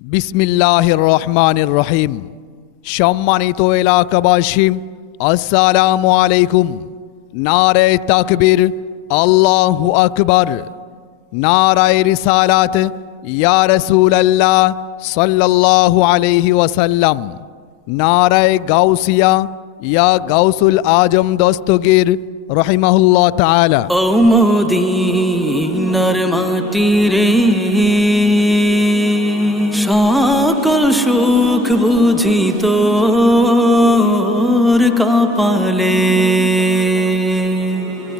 বিসমিল্লাহির রহমানির রহিম সম্মানিত এলাকাবাসী, আসসালামু আলাইকুম। নারে তাকবীর, আল্লাহু আকবার। নারায় রিসালাত, ইয়া রাসূলাল্লাহ সাল্লাল্লাহু আলাইহি ওয়াসাল্লাম। নারায় গাউসিয়া, ইয়া গাউসুল আজম দস্তগীর, রহিমাহুল্লাহ তাআলা। ও মদিনার মাটি রে। সকল সুখ বুঝিত কপালে।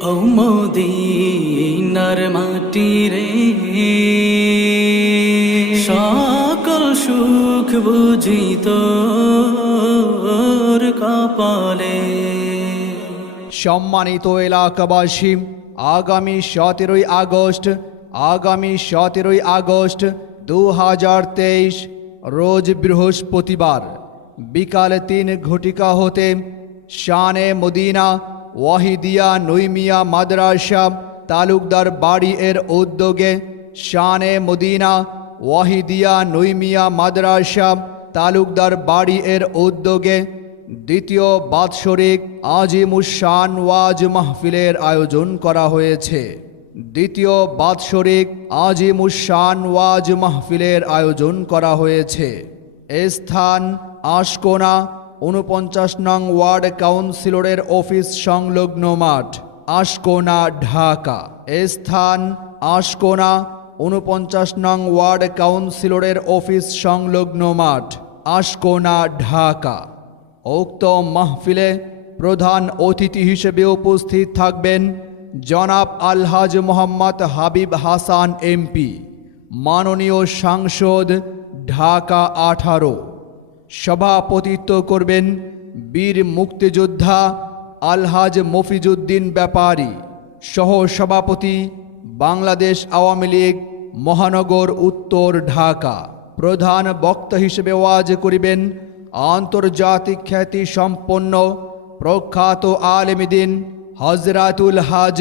ও মদিনার মাটি রে সকল সুখ বুঝিত কপালে। সম্মানিত এলাকাবাসী, আগামী সতেরোই আগস্ট, আগামী সতেরোই আগস্ট দু হাজার তেইশ রোজ বৃহস্পতিবার বিকাল তিন ঘটিকা হতে শানে মদিনা, ওয়াহিদিয়া নৈমিয়া মাদ্রাসা, তালুকদার বাড়ি এর উদ্যোগে শানে মদিনা, ওয়াহিদিয়া নৈমিয়া মাদ্রাসা, তালুকদার বাড়ি এর উদ্যোগে দ্বিতীয় বাৎসরিক আজিমুসান ওয়াজ মাহফিলের আয়োজন করা হয়েছে। দ্বিতীয় বাৎসরিক আজিমুসান ওয়াজ মাহফিলের আয়োজন করা হয়েছে। এ স্থান আশকোনা উনপঞ্চাশ নং ওয়ার্ড কাউন্সিলরের অফিস সংলগ্ন মাঠ, আশকোনা, ঢাকা। এ স্থান আশকোনা উনপঞ্চাশ নং ওয়ার্ড কাউন্সিলরের অফিস সংলগ্ন মাঠ, আশকোনা, ঢাকা। উক্ত মাহফিলে প্রধান অতিথি হিসেবে উপস্থিত থাকবেন জনাব আলহাজ মোহাম্মদ হাবিব হাসান এমপি, মাননীয় সাংসদ ঢাকা আঠারো। সভাপতিত্ব করবেন বীর মুক্তিযোদ্ধা আলহাজ মফিজুদ্দিন ব্যাপারী, সহ সভাপতি বাংলাদেশ আওয়ামী লীগ, মহানগর উত্তর ঢাকা। প্রধান বক্তা হিসেবে ওয়াজ করিবেন আন্তর্জাতিক খ্যাতি সম্পন্ন প্রখ্যাত আলেমিদিন হজরাতুল হাজ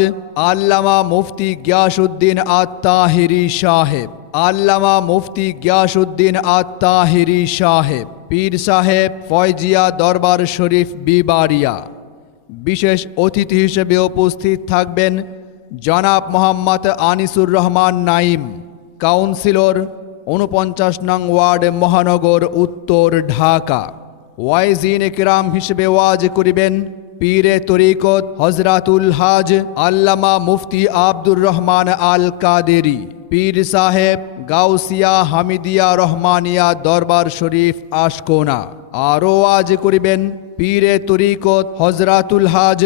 আল্লামা মুফতি গিয়াসুদ্দিন আত্মাহিরি সাহেব। আল্লামা মুফতি গিয়াসুদ্দিন আত্মাহিরি সাহেব। পীর সাহেব ফয়জিয়া দরবার শরীফ বিবারিয়া। বিশেষ অতিথি হিসেবে উপস্থিত থাকবেন জনাব মোহাম্মদ আনিসুর রহমান নাইম কাউন্সিলর উনপঞ্চাশ নং ওয়ার্ড মহানগর, উত্তর ঢাকা। ওয়াইজিন একরাম হিসেবে ওয়াজ করিবেন পীরে তরিকত হজরাতুল হাজ আল্লামা মুফতি আব্দুর রহমান আল কাদেরি পীর সাহেব গাউসিয়া হামিদিয়া রহমানিয়া দরবার শরীফ আশকোনা। আরও আজ করিবেন পীরে তরিকত হজরাতুল হাজ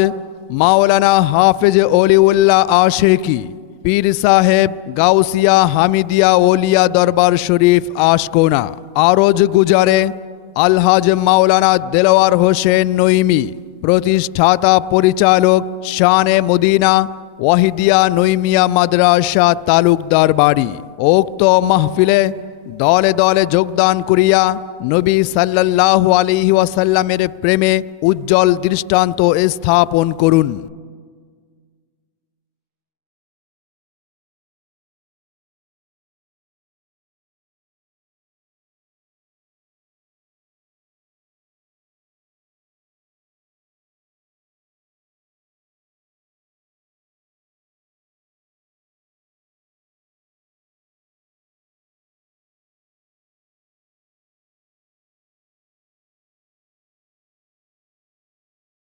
মাওলানা হাফেজ অলিউল্লাহ আশেকি, পীর সাহেব গাউসিয়া হামিদিয়া ওলিয়া দরবার শরীফ আশকোনা। আরজ গুজারে আলহাজ মাওলানা দেলোয়ার হোসেন নইমি প্রতিষ্ঠাতা পরিচালক শানে মদিনা, ওয়াহিদিয়া নৈমিয়া মাদ্রাসা তালুকদার বাড়ি। উক্ত মাহফিলে দলে দলে যোগদান করিয়া নবী সাল্লাহ আলাইহি ওয়াসাল্লামের প্রেমে উজ্জ্বল দৃষ্টান্ত স্থাপন করুন।